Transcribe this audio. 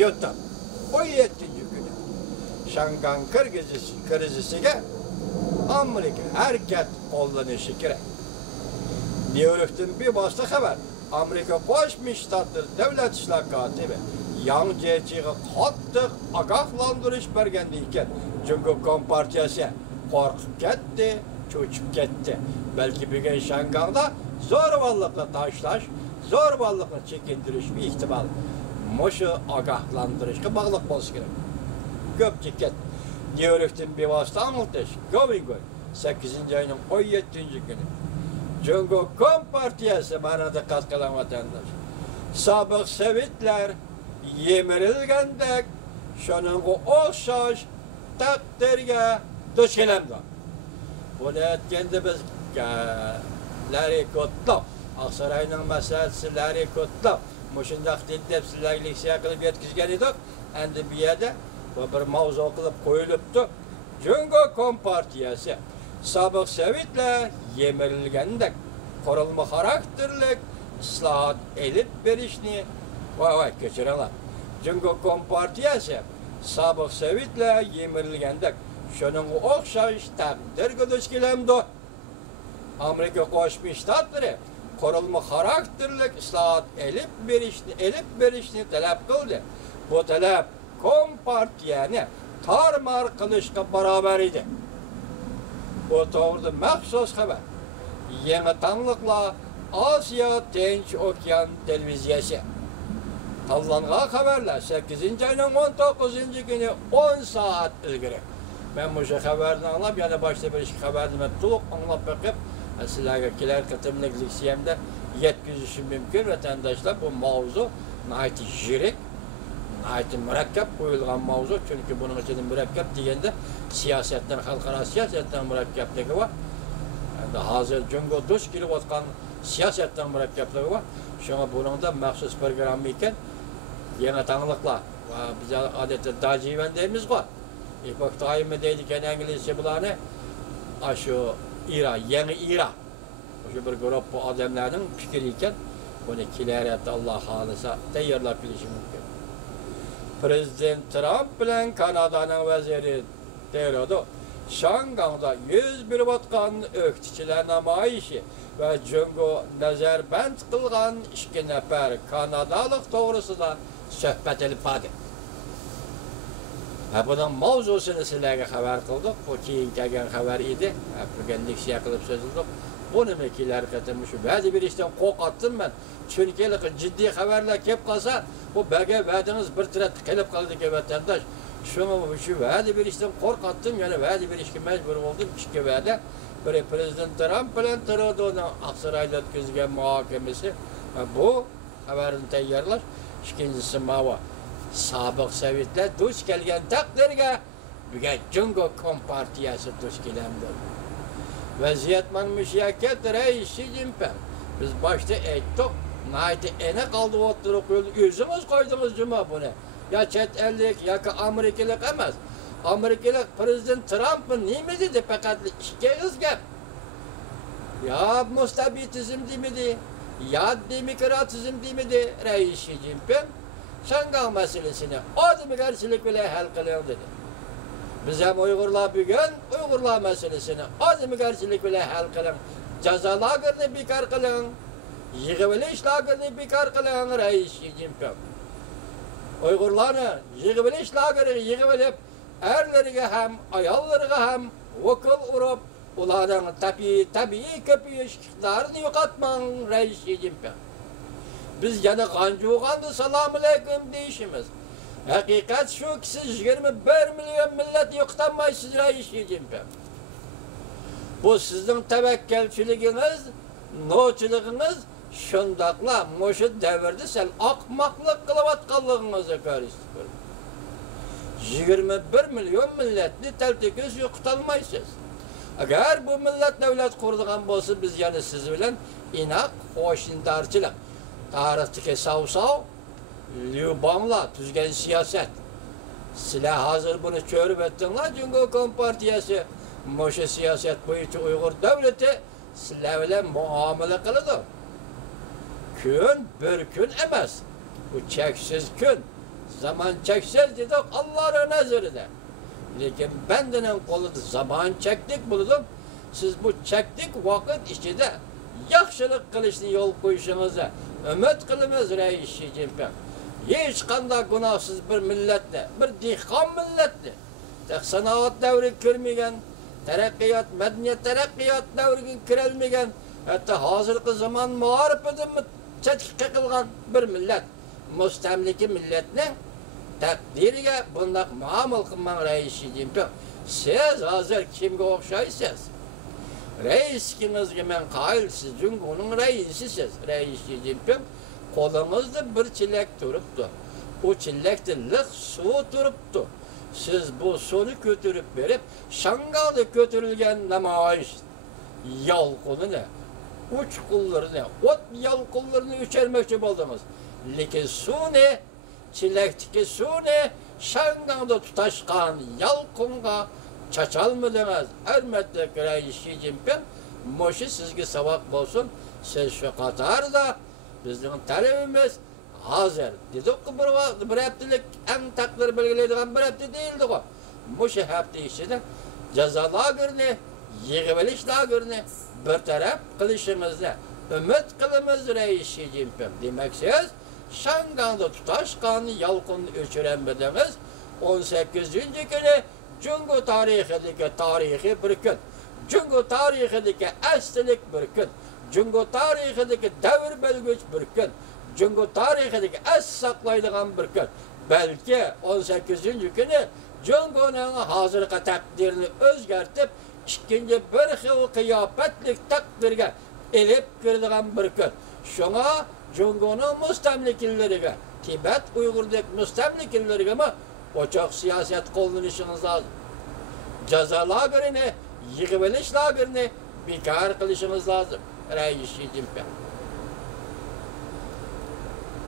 iyotdan 17-ci günü Şangan krizisiga Amerika hərəkət qo'llanishi kerak. Nyu-Yorkdan bevosita xabar. Amerika Qo'shma Shtatlar davlat ishlar kotibi Yang Jiechiga qattiq ogohlantirish bergandan keyin Jungo Kompartiyasi qo'rqib ketdi, cho'chib ketdi. Balki bugun Shanganda zo'ravonlikni tashlash, zo'ravonlikni chekindirish ehtimol mushu ogohlantirishga bog'liq bo'lishi kerak. Ko'pchilik Nyu-Yorkdan bevosita anglatish, going 8-oyning 17-ci günü Jungo Kompartiyasi mana diqqat qiling vatandosh. Sobiq Sovetlar yemirilgandek shuningga o'xshash taqdirga duch keladi. Buni aytganda biz Larry Kudlow, Oqsaroyning maslahatchisi Larry Kudlow mushundaq deb sizlarga leksiya qilib yetkazgan edik. Endi bu yerda bir mavzu qilib qo'yilibdi. Jungo Kompartiyasi sobiq Sovetlar yemirilgandek qurilma xarakterlik islohot elib berishni kechiringlar. Jungo Kompartiyasi sobiq Sovetlar yemirilgandek shuningga o'xshash taqdirga duch keladi. Amerika Qo'shma Shtatlari qurilma xarakterlik islohot elib berishni talab qildi. Bu talab Kompartiyani tarmar qilishga barobar edi. Bu to'g'rida maxsus xabar. Yangi tanliqlar Osiyo Tinch okean televiziyasi tanlangan xabarlar 8-oyning 19-ci günü 10 soat ilgari. Ben bu xabarni anlab, yana boshqa bir xabarni to'liq anlab bakıp sizlarga kelar qatimlik leksiyamda yetkazishim mumkin. Vatandoshlar, bu mavzu nihoyat yirik, nihoyat murakkab qo'yilgan mavzu. Chunki buning ichida murakkab deganda siyosatdan, xalqaro siyosatdan murakkabligi bor. Endi hozir Jungo duch kelayotgan siyosatdan murakkabligi bor. Shunga buningda maxsus programma ekan. Yangi tanliqlar va biz odatda dajivan deymiz-ku. Epoch time deydigan inglizcha bularni shu era, yangi era. O'sha bir guruh odamlarning fikri ekan. Buni kelayotgan Alloh xolisa tayyorlab berishi mumkin. Prezident Trump bilan Kanadaning vaziri Trudeau Shanganda yuz berayotgan o'qituvchilar namoyishi va Jungo nazarband qilgan 2 nafar kanadalik to'g'risida suhbat olib bordi. Buning mavzusini sizlarga xabar qildik. Bu keyin kelgan xabar edi. Bugun leksiya qilib so'zildik. Buni mekilar qatim shu ba'zi bir ishdan qo'rqatdim men. Chunki jiddiy xabarlar kelib qolsa, bu baga va'dingiz bir taraf qilib qoldi ki vatandosh. Shunga shu va'da berishdan qo'rqatdim, yana va'da berishga majbur bo'ldim. 2 va'da. Biri Prezident Trump bilan Trudeauning Oqsaroyda o'tkazgan muhokamasi. Bu xabarni tayyorlash. İkincisi mava sobiq Sovetlar duch kelgan taqdirga bugun Jungo Kompartiyasi duch keladi. Vaziyat mana shu yerga Rais Xi Jinping biz boshda aytdik, naydi ene qoldi o'tirib qo'ydi. O'zingiz qo'ydingiz juma buni. Ya chet ellik yoki Amerikalik emas. Amerikalik Prezident Trump'ın nima dedi faqat ikki gap. Ya mustabitizm demidi, ya demokratizm demidi Rais Xi Jinping Şangan meselesini adımgarchilik bilan hal qiling dedi. Biz ham Uyg'urlar bugun Uyg'urlar meselesini adımgarchilik bilan hal qiling. Jazo lagerini bekor qiling. Yig'ilish lagerini bekor qiling Rais Xi Jinping. Uyg'urlarni yig'ilish lagerini yig'ilib erlariga ham ayollarga ham vokal urib ularning tabiiy ko'payish iqtidorini yo'qotmang Rais Xi Jinping. Biz yana qanjuğanda salamu alaykum deyishimiz. Haqiqat shu ki siz 21 milyon millet yo'qotmaysiz Rais Xi Jinping. Bu sizning tavakkalchiliginiz, no'chiligingiz shundaqla mushu davrda sal oqmoqlik qilayotganligingizni ko'rsatdi. 21 milyon milletni taltikiz yo'qotolmaysiz. Agar bu millet davlat quradigan bo'lsa, biz yana siz bilan inoq qo'shnilarchilik, tarixdagi savsav, Lyubanla tuzgan siyosat. Sizlar hozir buni ko'rib o'tdinglar, Jungo Kompartiyasi mushu siyosat bo'yicha Uyg'ur davlati sizlar bilan muomala qiladi. Kun bir kun emas. Bu cheksiz kun. zaman çekseniz dedik Allah'ın nazarında. Lekin bendenen kolu zaman çektik buldum. Siz bu çektik vakit içinde yaxşılık kılışını yol koyuşunuza ümit kılımız reis Xi Jinping. Hiç kanda günahsız bir milletle, bir dihkan milletle, tek sanat devri kürmegen, terakkiyat, medeniyet terakkiyat devri kirelmegen, hatta hazırkı zaman muharip edilmi tetkik kılgan bir millet. Müstemliki milletinin takdiriga bundak muamel kılman reis Xi Jinping. Siz hazır kimge okşaysınız? Reis kimizge men kayıl, siz çünkü onun reisisiz, reis Xi Jinping. Kolunuzda bir çilek duruptu. O çilekte lık su duruptu. Siz bu suyu götürüp verip, Şangal'da götürülgen namayiş yalkını uç kullarını, ot yalkullarını üçermekçi buldunuz. Lekin su ne? Çilekteki su ne? Şangal'da tutaşkan yalkunga çaçalmadınız. Hürmetli reis Xi Jinping, moşu sizge savak olsun. Siz şu Katar'da bizning talabimiz hazır. Dedik ki bir haftalık en takdir belgeleydiğen bir hafta değildi o. Bu hafta içinde ceza lagerini, yığıveliş lagerini bir taraf kılışımızda ümit kılımız reis Xi Jinping. Demeksiz, Şangal'da tutaşkan yalkın öçürenmediğimiz 18. günü Cungu tarihi bir gün. Cungu tarihideki aslilik bir gün. Cungu tarihideki devir belgüç bir gün. Cungu tarihideki es saklaydıgan bir gün. Belki 18. günü Cungu'nun hazırkı takdirini özgertip ikinci bir xil kıyafetlik takdirge elip girdigan bir gün. Şuna Cungu'nun müstemlikilleriga, Tibet Uygur'daki müstemlikilleriga mi oçak siyaset kullanışınız lazım. Ceza lagerini, yığıveliş lagerini bekar kılışınız lazım. Reis Xi Jinping.